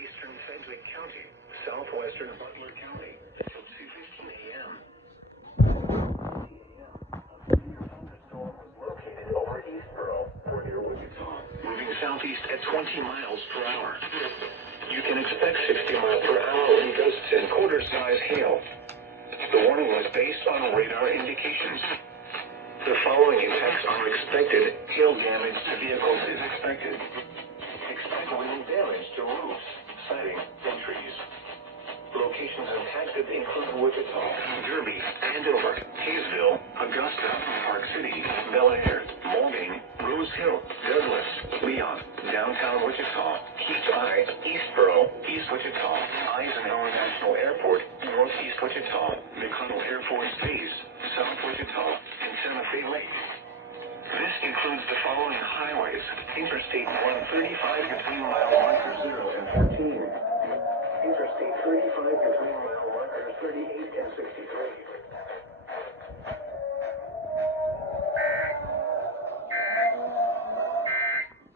southeastern Sedgwick County, southwestern Butler County, until 2:15 a.m. Thunderstorm was located over Eastboro, or near Wichita, moving southeast at 20 miles per hour. You can expect 60 miles per hour wind gusts and quarter-size hail. The warning was based on radar indications. The following impacts are expected. Hail damage to vehicles is expected. Expect wind damage to roofs, siding, and trees. Locations impacted include Wichita, Derby, Andover, Hayesville, Augusta, Park City, Bel Air, Mauldin, Rose Hill, Douglas, Leon, downtown Wichita, East I, Eastboro, East Wichita, Eisenhower National Airport, Northeast Wichita, McConnell Air Force Base, South Wichita, and Santa Fe Lake. This includes the following highways: Interstate 135 between mile markers 0 and 14. Interstate 35 between mile markers 38 and 63.